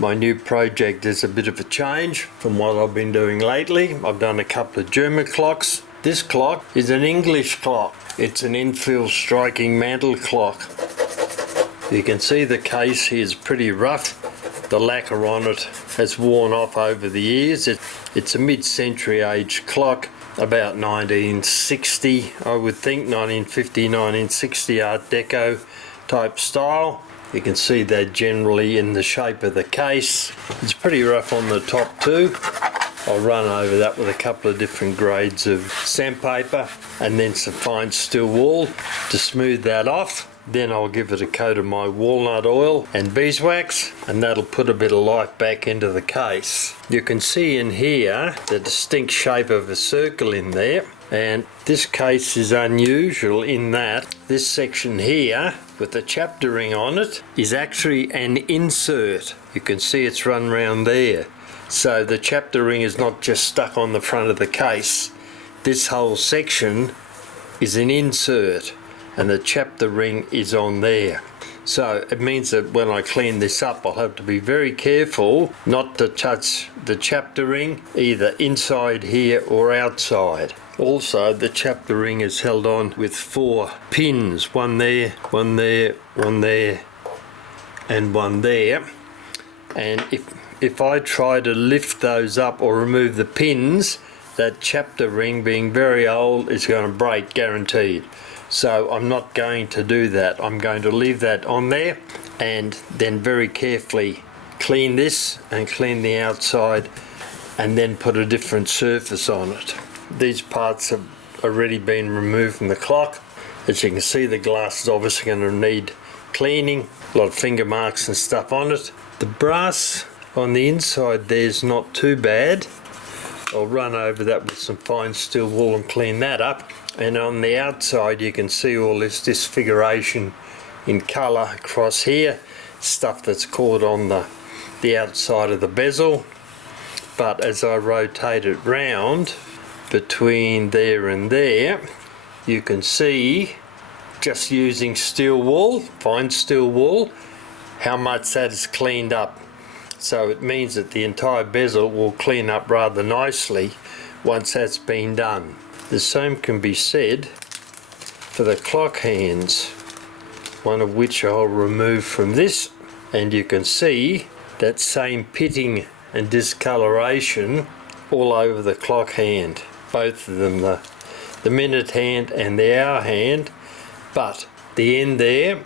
My new project is a bit of a change from what I've been doing lately. I've done a couple of German clocks. This clock is an English clock. It's an Enfield striking mantle clock. You can see the case here is pretty rough. The lacquer on it has worn off over the years. It's a mid-century age clock, about 1960, I would think, 1950, 1960 Art Deco type style. You can see that generally in the shape of the case. It's pretty rough on the top too. I'll run over that with a couple of different grades of sandpaper and then some fine steel wool to smooth that off. Then I'll give it a coat of my walnut oil and beeswax, and that'll put a bit of life back into the case. You can see in here the distinct shape of a circle in there, and this case is unusual in that this section here with the chapter ring on it is actually an insert. You can see it's run round there. So the chapter ring is not just stuck on the front of the case. This whole section is an insert, and the chapter ring is on there. So it means that when I clean this up, I'll have to be very careful not to touch the chapter ring either inside here or outside. Also, the chapter ring is held on with 4 pins, one there, one there, one there, and one there. And if I try to lift those up or remove the pins, that chapter ring, being very old, is going to break, guaranteed. So I'm not going to do that. I'm going to leave that on there and then very carefully clean this and clean the outside and then put a different surface on it. These parts have already been removed from the clock. As you can see, the glass is obviously going to need cleaning. A lot of finger marks and stuff on it. The brass on the inside there's not too bad. I'll run over that with some fine steel wool and clean that up. And on the outside you can see all this disfiguration in colour across here, stuff that's caught on the outside of the bezel. But as I rotate it round between there and there, you can see, just using steel wool, fine steel wool, how much that is cleaned up. So it means that the entire bezel will clean up rather nicely once that's been done. The same can be said for the clock hands, one of which I'll remove from this, and you can see that same pitting and discoloration all over the clock hand, both of them, the minute hand and the hour hand. But the end there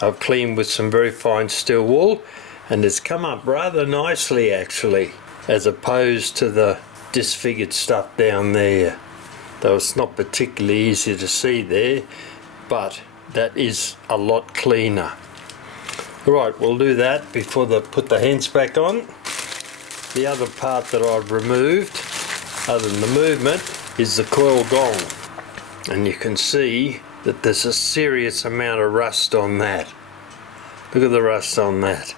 I've cleaned with some very fine steel wool, and it's come up rather nicely actually, as opposed to the disfigured stuff down there. Though it's not particularly easy to see there, but that is a lot cleaner. Right, we'll do that before they put the hands back on. The other part that I've removed, other than the movement, is the coil gong. And you can see that there's a serious amount of rust on that. Look at the rust on that.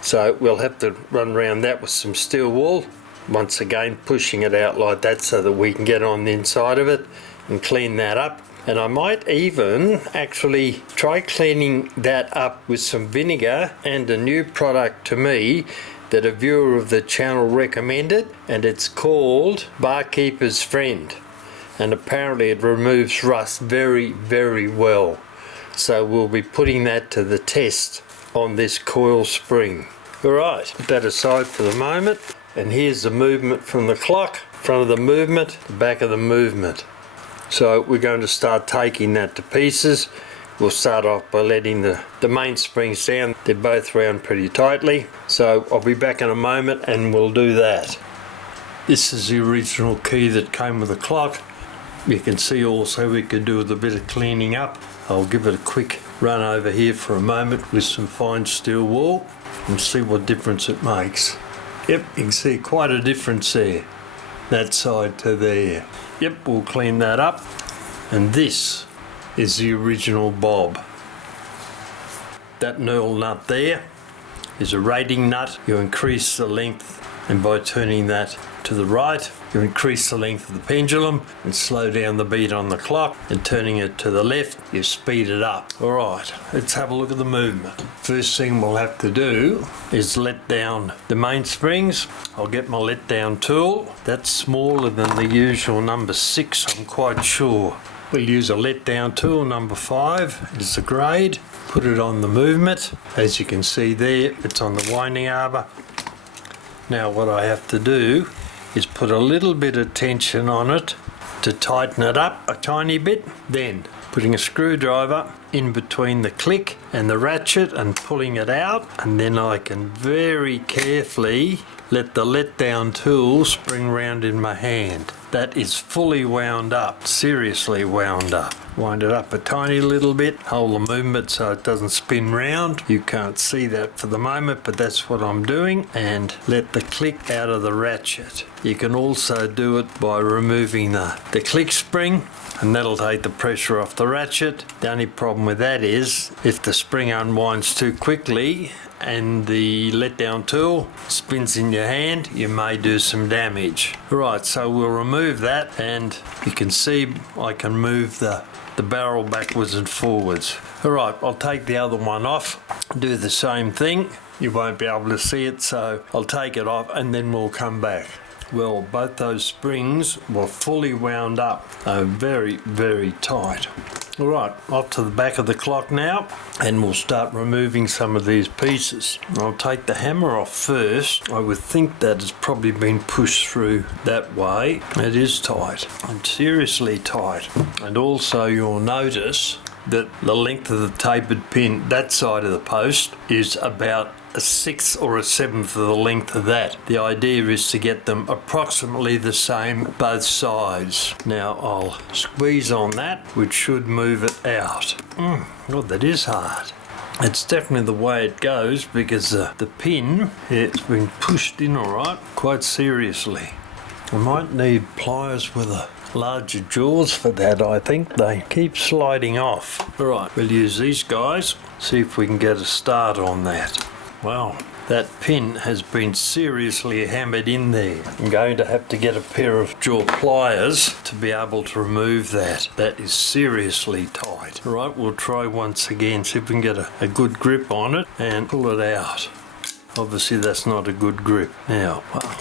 So we'll have to run around that with some steel wool, once again pushing it out like that so that we can get on the inside of it and clean that up. And I might even actually try cleaning that up with some vinegar and a new product to me that a viewer of the channel recommended, and it's called Barkeeper's Friend, and apparently it removes rust very, very well. So we'll be putting that to the test on this coil spring. Alright, put that aside for the moment, and here's the movement from the clock, front of the movement, the back of the movement. So we're going to start taking that to pieces. We'll start off by letting the mainsprings down. They're both round pretty tightly, so I'll be back in a moment and we'll do that. This is the original key that came with the clock. You can see also we could do with a bit of cleaning up. I'll give it a quick run over here for a moment with some fine steel wool and see what difference it makes. Yep, you can see quite a difference there, that side to there. Yep, we'll clean that up. And this is the original bob. That knurl nut there is a rating nut. You increase the length And by turning that to the right, you increase the length of the pendulum and slow down the beat on the clock, and turning it to the left, you speed it up. Alright, let's have a look at the movement. First thing we'll have to do is let down the mainsprings. I'll get my let down tool. That's smaller than the usual number 6, I'm quite sure. We'll use a let down tool, number 5 is the grade. Put it on the movement. As you can see there, it's on the winding arbor. Now what I have to do is put a little bit of tension on it to tighten it up a tiny bit, then putting a screwdriver in between the click and the ratchet and pulling it out, and then I can very carefully let the let down tool spring round in my hand. That is fully wound up, seriously wound up. Wind it up a tiny little bit, hold the movement so it doesn't spin round. You can't see that for the moment, but that's what I'm doing. And let the click out of the ratchet. You can also do it by removing the click spring, and that'll take the pressure off the ratchet. The only problem with that is if the spring unwinds too quickly and the let down tool spins in your hand, you may do some damage. Right, so we'll remove that, and you can see I can move the barrel backwards and forwards. Alright, I'll take the other one off, do the same thing. You won't be able to see it, so I'll take it off and then we'll come back. Well, both those springs were fully wound up, very, very tight. Alright, off to the back of the clock now, and we'll start removing some of these pieces. I'll take the hammer off first. I would think that has probably been pushed through that way. It is tight, and seriously tight. And also you'll notice that the length of the tapered pin, that side of the post, is about a 1/6 or a 1/7 of the length of that. The idea is to get them approximately the same both sides. Now I'll squeeze on that, which should move it out. Oh, that is hard. It's definitely the way it goes, because the pin, it's been pushed in alright, quite seriously. I might need pliers with a larger jaws for that. I think they keep sliding off. Alright, we'll use these guys, see if we can get a start on that. Well, that pin has been seriously hammered in there. I'm going to have to get a pair of jaw pliers to be able to remove that. That is seriously tight. Alright, we'll try once again, see if we can get a good grip on it and pull it out. Obviously that's not a good grip. Now, wow,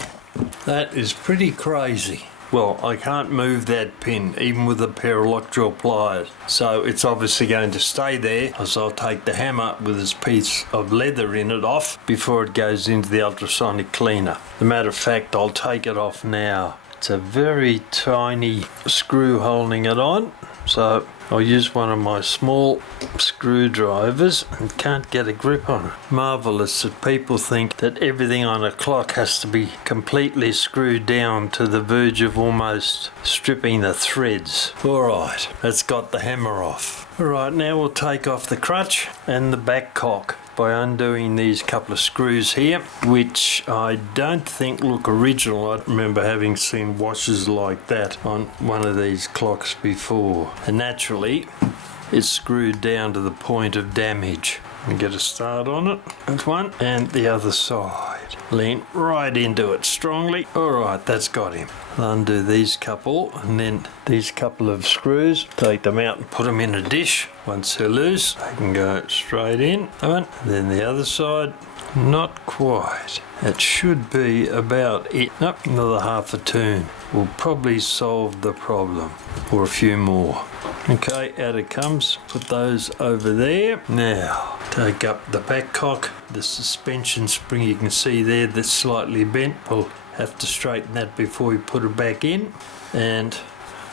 that is pretty crazy. Well, I can't move that pin, even with a pair of lockjaw pliers. So it's obviously going to stay there, as I'll take the hammer with this piece of leather in it off before it goes into the ultrasonic cleaner. As a matter of fact, I'll take it off now. It's a very tiny screw holding it on, so I'll use one of my small screwdrivers and can't get a grip on it. Marvellous that people think that everything on a clock has to be completely screwed down to the verge of almost stripping the threads. Alright, that's got the hammer off. Alright, now we'll take off the crutch and the back cock by undoing these couple of screws here, which I don't think look original. I remember having seen washers like that on one of these clocks before, and naturally it's screwed down to the point of damage. And get a start on it. That's one, and the other side. Lean right into it strongly. Alright, that's got him. I'll undo these couple, and then these couple of screws, take them out and put them in a dish. Once they're loose, they can go straight in. That one. Then the other side, not quite. That should be about it. Nope, another half a turn will probably solve the problem, or a few more. Okay, out it comes. Put those over there. Now, take up the back cock. The suspension spring you can see there that's slightly bent. We'll have to straighten that before we put it back in. And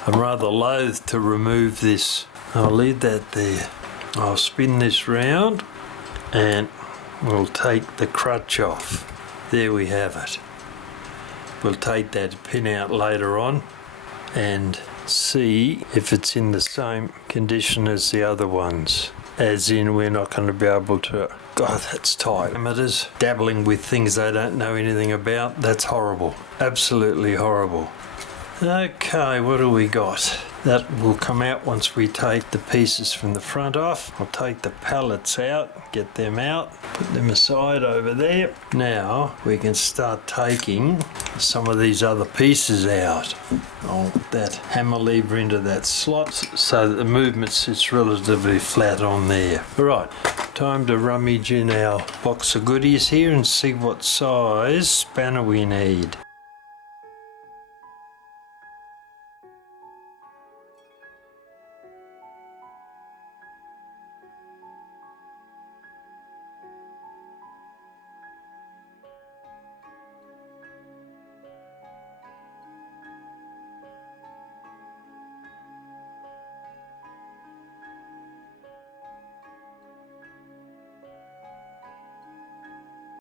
I'm rather loath to remove this. I'll leave that there. I'll spin this round and we'll take the crutch off. There we have it. We'll take that pin out later on and see if it's in the same condition as the other ones. As in, we're not going to be able to... God, that's tight. Amateurs dabbling with things they don't know anything about. That's horrible. Absolutely horrible. Okay, what do we got? That will come out once we take the pieces from the front off. I'll take the pallets out, get them out, put them aside over there. Now we can start taking some of these other pieces out. I'll put that hammer lever into that slot so that the movement sits relatively flat on there. Alright, time to rummage in our box of goodies here and see what size spanner we need.